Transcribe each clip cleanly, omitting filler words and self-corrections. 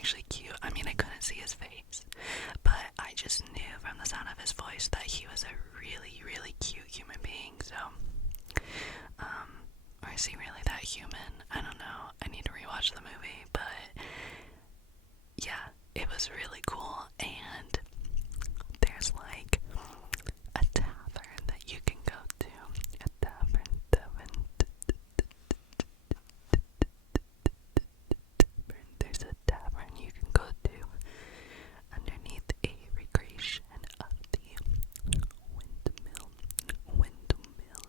actually cute. I mean, I couldn't see his face, but I just knew from the sound of his voice that he was a really, really cute human being. So, or is he really that human? I don't know. I need to rewatch the movie, but yeah, it was really cool. And there's like a tavern that you can go to. A tavern. There's a tavern you can go to underneath a recreation of the windmill. Windmill.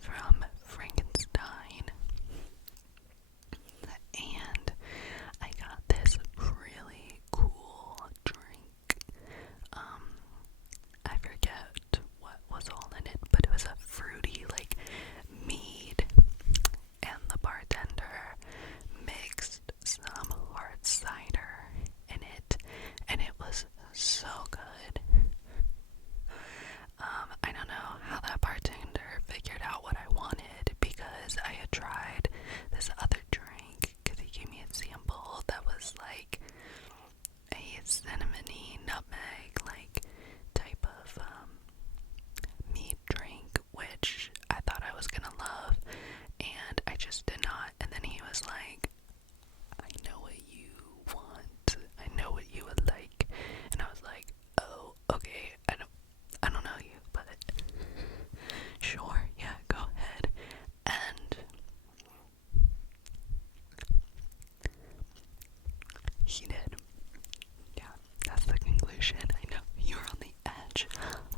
From Frankenstein. And I got this really cool drink. I forget what was all in it, but it was a fruity, like, mead. And the bartender mixed some hard cider in it, and it was so good. I don't know how that bartender figured out what I wanted, because I had tried this other drink, because he gave me a sample that was like a cinnamony nutmeg like type of mead drink, which I thought I was gonna love, and I just did not. And then he was like, I know what you want, I know what you would like. And I was like, oh, okay, I don't know you, but sure, yeah, go ahead. And he did. Yeah, that's the conclusion. I know you are on the edge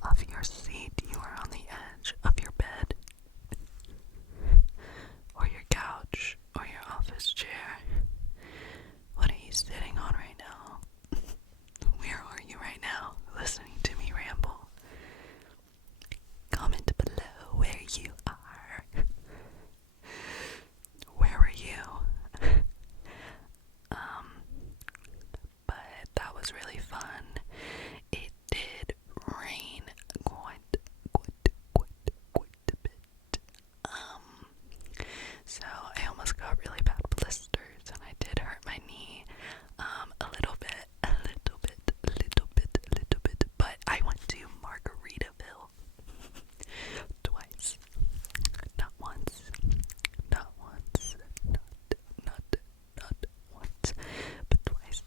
of your seat, you are on the edge of your bed, or your couch, or your office chair. What are you sitting on right now? Where are you right now, listening to me ramble? Comment below where you are. Where were you? But that was really fun. It did rain quite a bit. So I almost got really bad blisters, and I did hurt my knee, a little bit. But I went to Margaritaville twice, not once, not once, not once, but twice.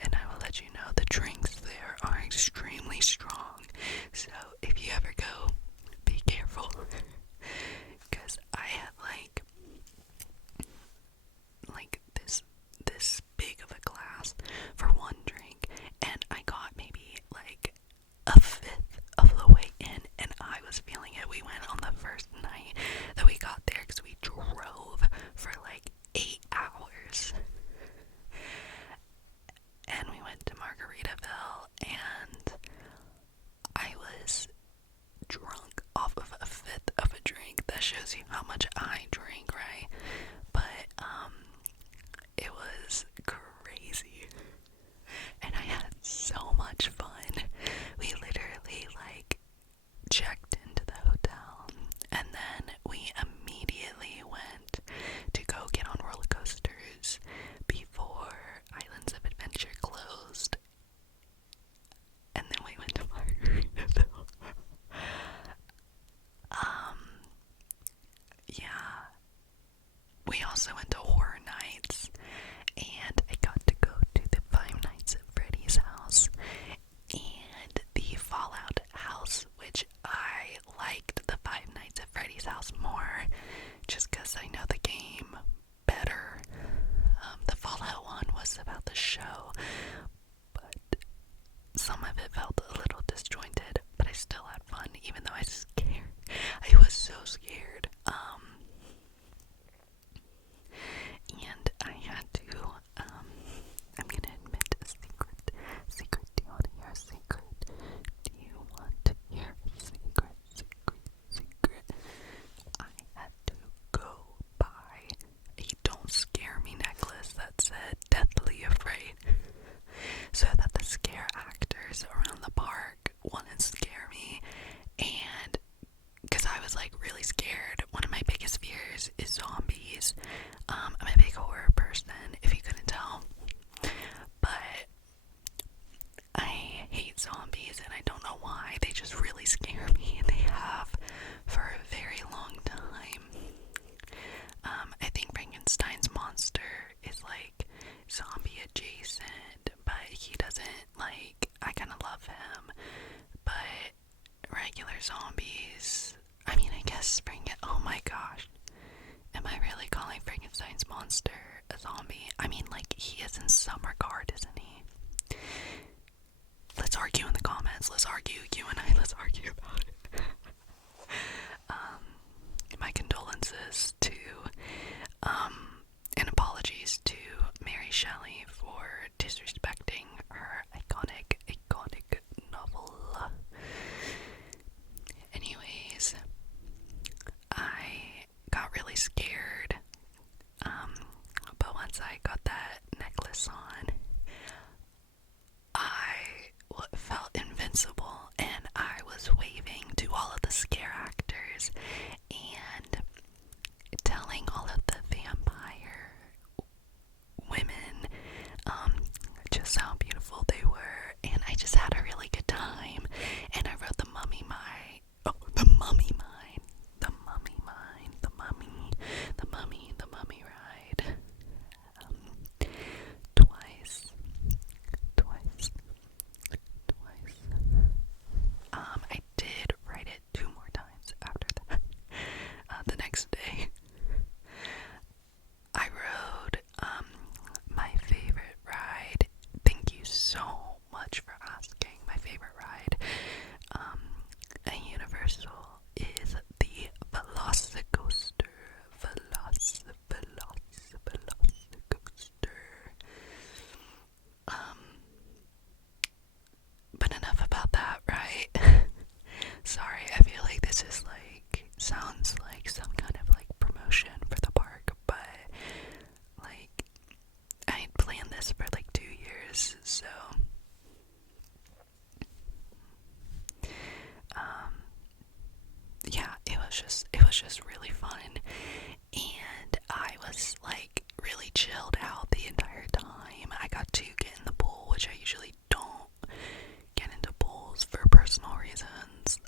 And I will let you know the drinks there are extremely strong. So if you ever go, be careful. Because I had like this big of a glass for one drink, and I got maybe like a fifth of the way in, and I was feeling it. We went on the first night that we got there, because we drove for like 8 hours, and we went to Margaritaville, and I was drunk off of a fifth of a drink. That shows you how much I drink, right? But it was crazy, and I had so much fun. We literally like checked into the hotel, and then we immediately went to go get on roller coasters before Islands of Adventure closed, and then we went to Margaritaville. Yeah. We also went to Horror Nights, and I got to go to the Five Nights at Freddy's house and the Fallout house, which I liked the Five Nights at Freddy's house more, just because I know the game better. The Fallout one was about the show, but some of it felt a little disjointed, but I still had fun, even though I was so scared. was like really scared. One of my biggest fears is zombies. I'm a big horror person, if you couldn't tell. But I hate zombies, and I don't know why. They just really scare me, and they have for a very long time. I think Frankenstein's monster is like zombie adjacent, but he doesn't like, I kind of love him. But regular zombies, I mean, I guess oh my gosh. Am I really calling Frankenstein's monster a zombie? I mean, like, he is in some regard, isn't he? Let's argue in the comments. Let's argue. You and I, let's argue about it. My condolences to, and apologies to Mary Shelley for disrespecting her iconic novel. Anyways, I got really scared, but once I got that necklace on, I felt invincible, and I was waving to all of the scare actors and telling all of the vampire women just how beautiful they were, and I just had a really good time. And I rode the mummy mine, ride twice. I did ride it 2 more times after that. The next day, I rode my favorite ride. Thank you so much for asking. My favorite ride at Universal is the Velocicoaster. Velocicoaster. But enough about that, right? Sorry, I feel like this is like, sounds like some kind of like promotion for the park, but like, I planned this for like 2 years, so yeah, it was just really fun, and I was like really chilled out the entire time. I got to get in the pool, which I usually don't get into pools for personal reasons,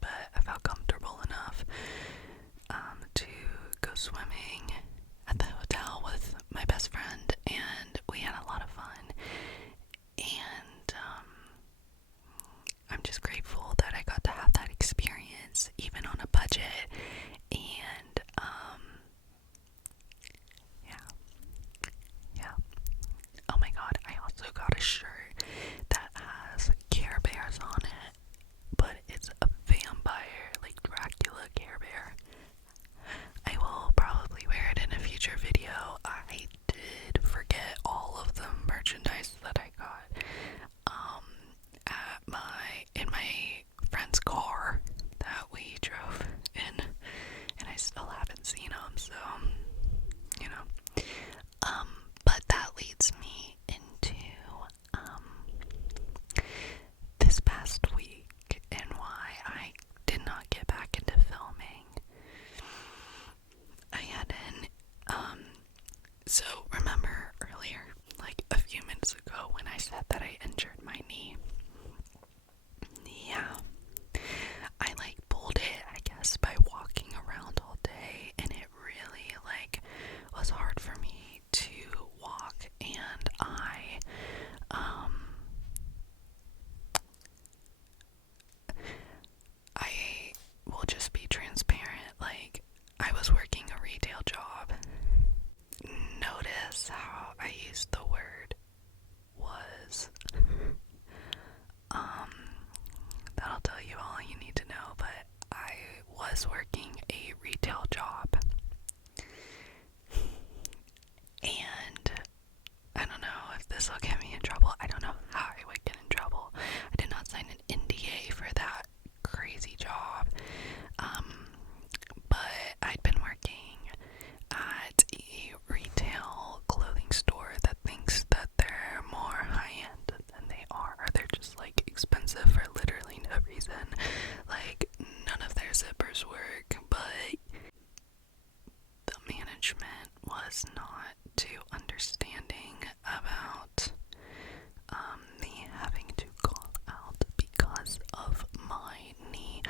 but I felt comfortable enough to go swimming at the hotel with my best friend, and we had a lot of fun. And I'm just grateful that I got to have that experience, even on a budget. And yeah. Oh my god, I also got a shirt that has Care Bears on it, but it's a vampire, like Dracula Care Bear. I will probably wear it in a future video. I did forget all of the merchandise that I got in my friend's car that we drove in, and I still haven't seen them, so you know. But that leads me into this past week and why I did not get back into filming. I hadn't, so remember earlier, like a few minutes ago, when I said that I injured my knee? Yeah, I like pulled it, I guess, by walking around all day, and it really like was hard for me to walk, and I will just be transparent, like, I was working a retail job. Notice how I used the word was. That'll tell you all you need to know, but I was working a retail job. And I don't know if this will get me in trouble. I don't know how I would get in trouble. I did not sign an NDA for that crazy job. But I'd been working at a retail clothing store that thinks that they're more high-end than they are. They're just like expensive for literally no reason. Like, none of their zippers work, but the management was not too understanding about me having to call out because of my knee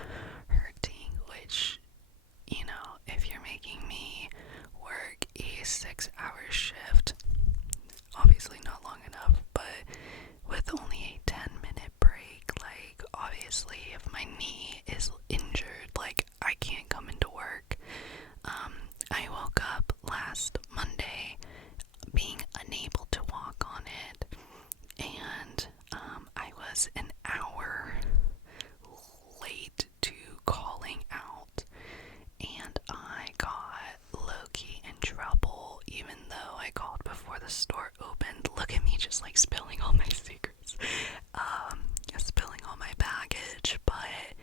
hurting, which, you know, if you're making me work a 6-hour shift, obviously not long enough, but with only a 10-minute break, like, obviously, if my knee is injured, like, I can't come into work. I woke up last Monday being unable to walk on it, and I was an hour late to calling out, and I got low-key in trouble even though I called before the store opened. Look at me just like spilling all my secrets, spilling all my baggage. But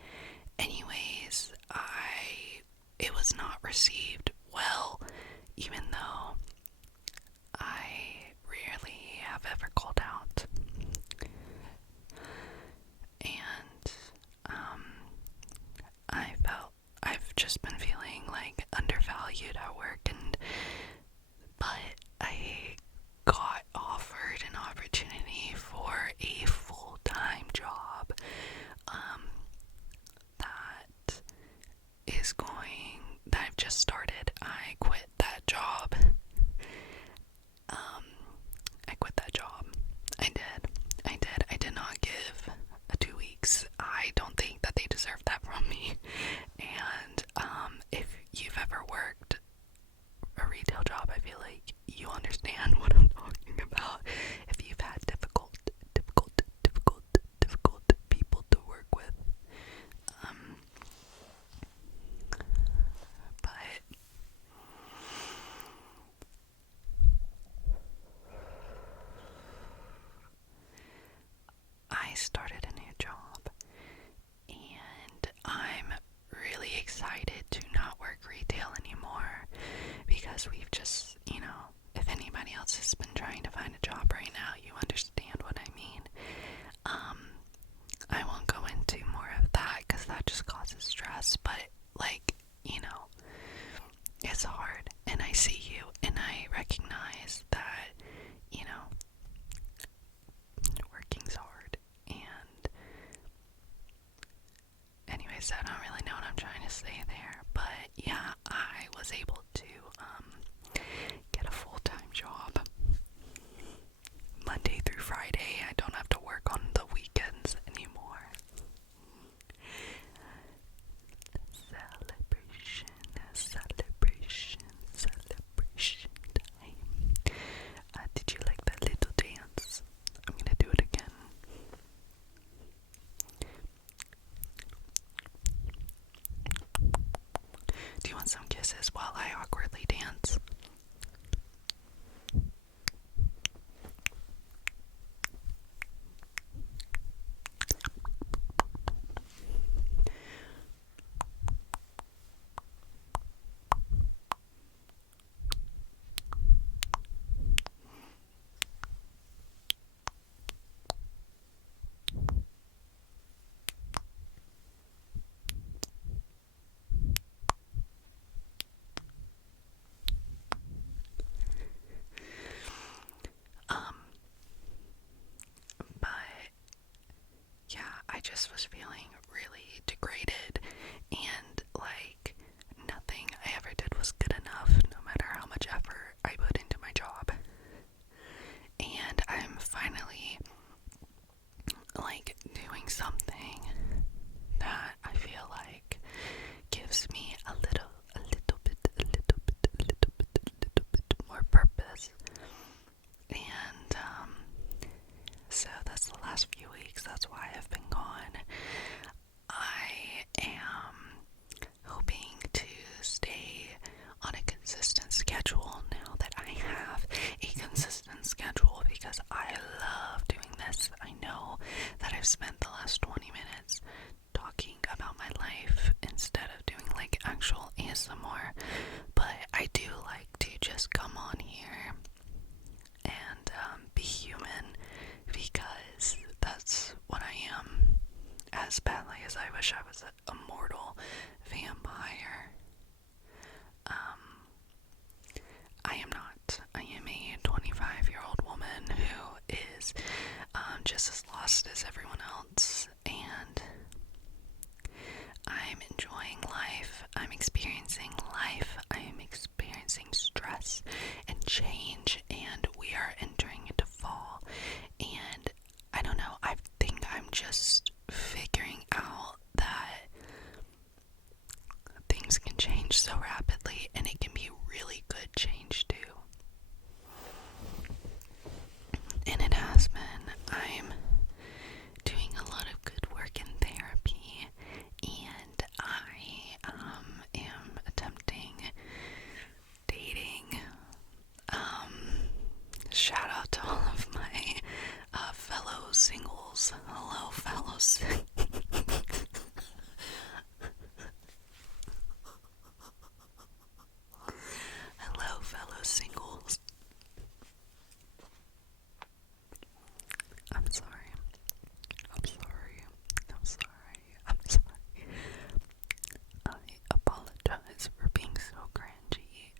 anyways, it was not received well, even though I rarely have ever called out. And I've just been feeling like undervalued at work, but I got offered an opportunity for a full-time job that I've just started. I quit that job. I quit that job. I did. I did not give 2 weeks. I don't think that they deserve that from me. And if you've ever worked a retail job, I feel like you understand what I'm talking about. If you've had difficult people to work with. But I started a new job, and I'm really excited to not work retail anymore, because we've just, you know, if anybody else has been trying to find a job right now, you understand what I mean. I won't go into more of that because that just causes stress, but, like, you know, it's hard, and I see you, and I recognize that, you know, working's hard. And anyways, I don't really know what I'm trying to say there, but yeah, I was able to get a full-time job Monday through Friday. I don't have to work on the weekends anymore. Celebration time. Did you like that little dance? I'm gonna do it again. Do you want some kisses while I awkwardly dance? But yeah, I just was feeling really degraded, and like nothing I ever did was good enough, no matter how much effort I put into my job. And I'm finally like doing something that I feel like gives me a little bit more purpose. And so that's the last few weeks. That's why I've been gone. change so rapidly, and it can be really good change too. And it has been. I'm doing a lot of good work in therapy, and I am attempting dating. Shout out to all of my fellow singles. Hello, fellow Hello, fellow singles. I'm sorry. I'm sorry. I'm sorry. I'm sorry. I apologize for being so cringy.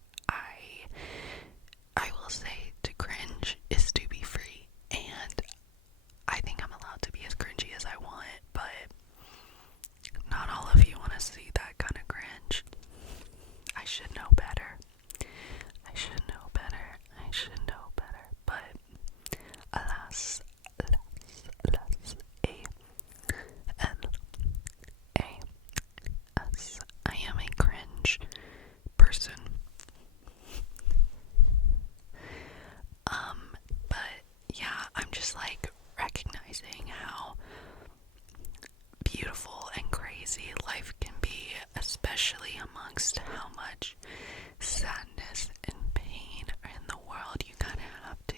I will say to cringe is to be free, and I think I'm allowed to be as cringy as I want, but not all of you want to see that kind of cringe. I should know better. I should know better. I should know better. But alas, A-L-A-S. I am a cringe person. But yeah, I'm just like recognizing how beautiful and crazy life can be, especially amongst how much sadness and pain are in the world. You kind of have to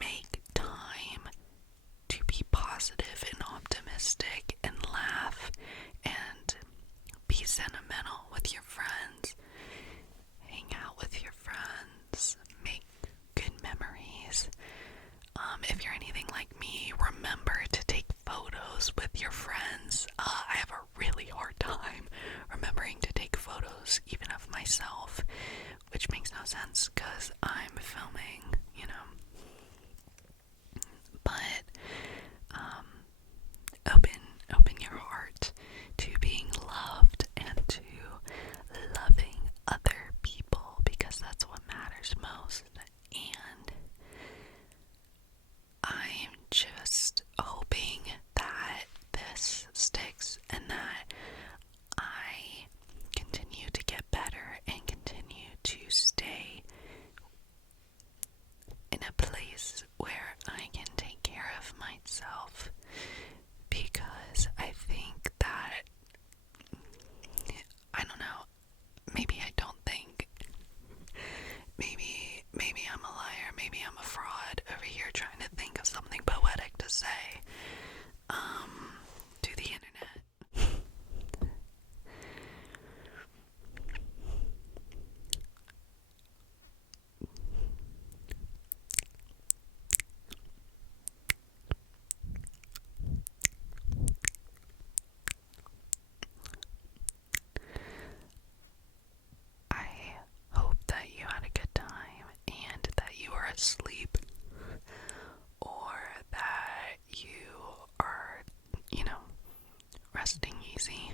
make time to be positive and optimistic and laugh and be sentimental with your friends, hang out with your friends, make good memories. If you're anything like me, remember to take photos with your friends. I have a really hard time remembering to take photos even of myself, which makes no sense because I'm filming, you know. But open your heart to being loved and to loving other people, because that's what matters most. And I'm just hoping that this sticks and that I continue to get better and continue to stay in a place where I can take care of myself, because I think that, I don't know, maybe I don't think, maybe I'm a liar, maybe I'm a fraud over here trying to think of something poetic to say to the internet. I hope that you had a good time and that you are asleep, or that you are, resting easy.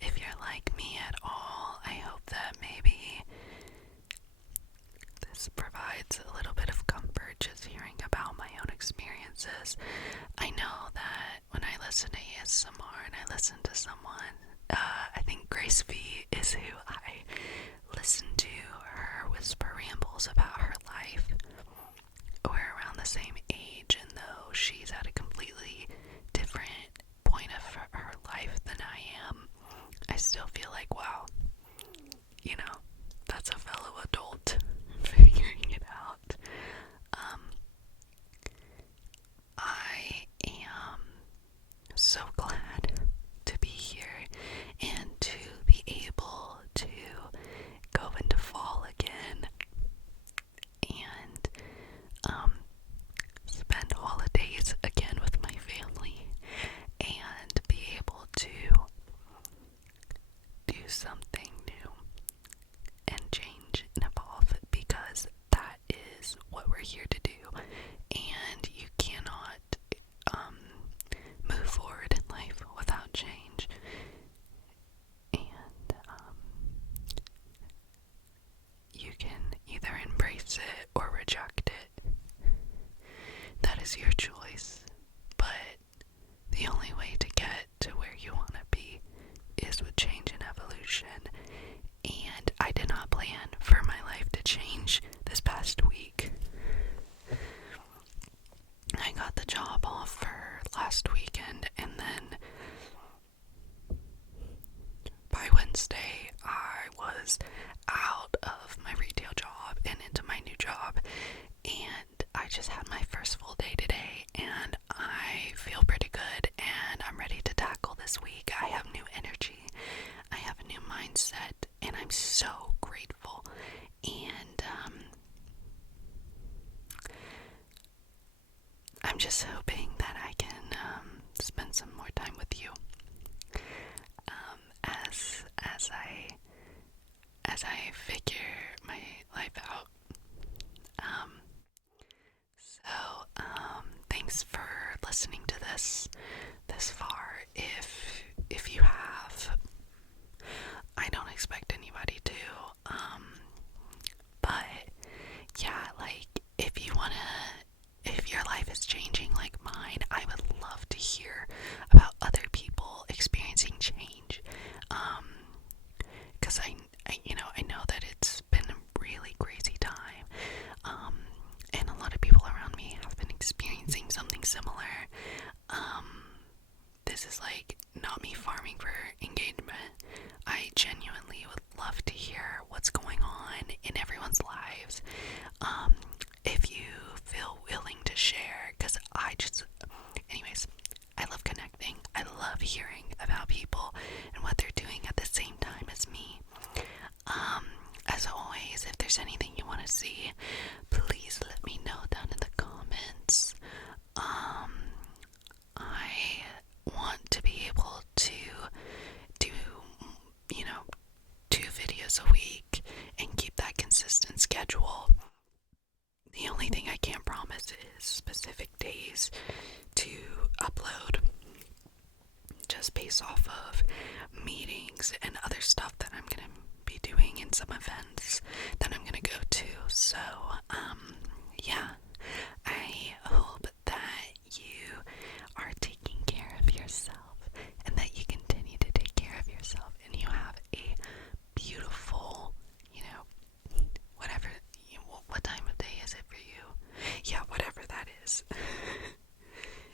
If you're like me at all, I hope that maybe this provides a little bit of comfort, just hearing about my own experiences. I know that when I listen to ASMR and I listen to someone, I think Grace V is who I listen to, her whisper rambles about her life. We're around the same age, and though she's at a completely different point of her life than I am, I still feel like, wow, that's a fellow adult figuring it out. I am so glad to be here and to be able to go into fall again and spend holidays again with my family and be able to do something new and change and evolve, because that is what we're here to do. And you cannot move forward in life without change. And you can either embrace it or reject it. That is your choice. But the only way to get to where you want to be is with change and evolution. Wednesday, I was out of my retail job and into my new job, and I just had my first full day today, and I feel pretty good, and I'm ready to tackle this week. I have new energy, I have a new mindset, and I'm so grateful. And I'm just hoping that I can spend some more time with you as I figure my life out. Thanks for listening to this far. If you have, I don't expect anybody to. But yeah, like if your life is changing like mine, I would love to hear about other people experiencing change. 'Cause I know that it's been a really crazy time. And a lot of people around me have been experiencing something similar. This is like not me farming for engagement. I genuinely would love to hear what's going on in everyone's lives. If you feel willing to share, because anyways, I love connecting. I love hearing about people and what they're doing at the same time as me. As always, if there's anything you want to see, please let me know down in the comments. I want to be able to do, 2 videos a week and keep that consistent schedule. The only thing I can't promise is specific days to upload, just based off of meetings and other stuff that I'm gonna be doing and some events that I'm gonna go to. So, yeah, I hope that you are taking care of yourself and that you continue to take care of yourself and you have a beautiful, whatever, what time of day is it for you? Yeah, whatever that is.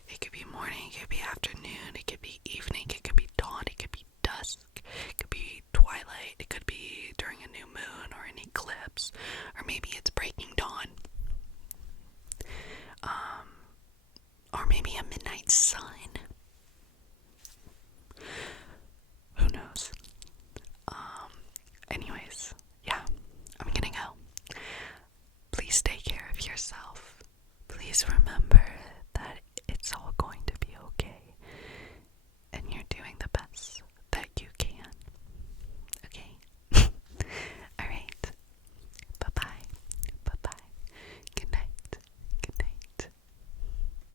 It could be morning, it could be afternoon, it could be evening, it could be dawn, it could be dusk, it could be twilight, it could be during a new moon or an eclipse, or maybe it's breaking dawn. Or maybe a midnight sun. Who knows? Anyways, yeah, I'm gonna go. Please take care of yourself. Please remember